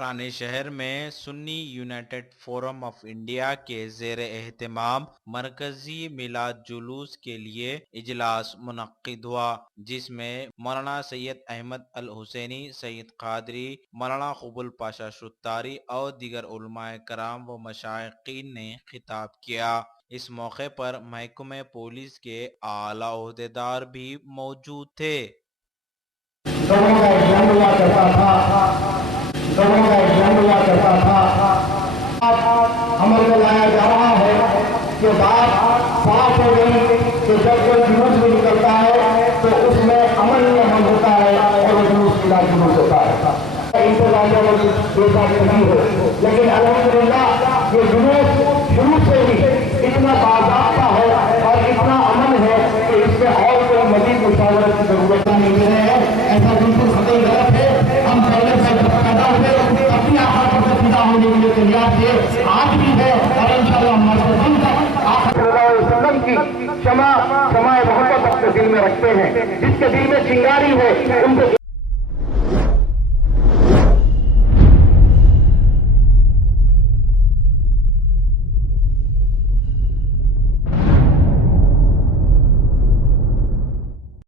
पुराने शहर में Sunni United forum of India के ज़ेर एहतमाम मरकजी मिलाद जुलूस के लिए इजलास मुनक्किद हुआ, जिसमें मौलाना सैयद अहमद अल हुसैनी, सैयद कादरी, मौलाना कबूल पाशा शुत्तारी और दीगर उलमाए कराम व मशाइखीन ने खिताब किया। इस मौके पर महकमे पुलिस के आला ओहदेदार भी मौजूद थे। लोगों का एग्जाम हुआ करता था, अमल में लाया जा रहा है कि बात साफ हो गई कि जब कोई जुलूस भी निकलता है तो उसमें अमल नहीं होता है और वो जुलूस की जुलूस होता है। इंतजामिया में बेटा नहीं हो, लेकिन अल्हम्दुलिल्लाह ये जुलूस शुरू से ही इतना बाज़ाब्ता है और इतना अमल है कि इसमें और कोई मजीद मुशावरत की जरूरत नहीं है। ऐसा बिल्कुल सही गलत है। हम पहले से पैदा हुए अपनी आखिर पर पैदा होने के लिए तैयार थे, आज भी है और इंशाअल्लाह हमारे की क्षमा मोहब्बत अपने दिल में रखते हैं। जिसके दिल में चिंगारी है उनको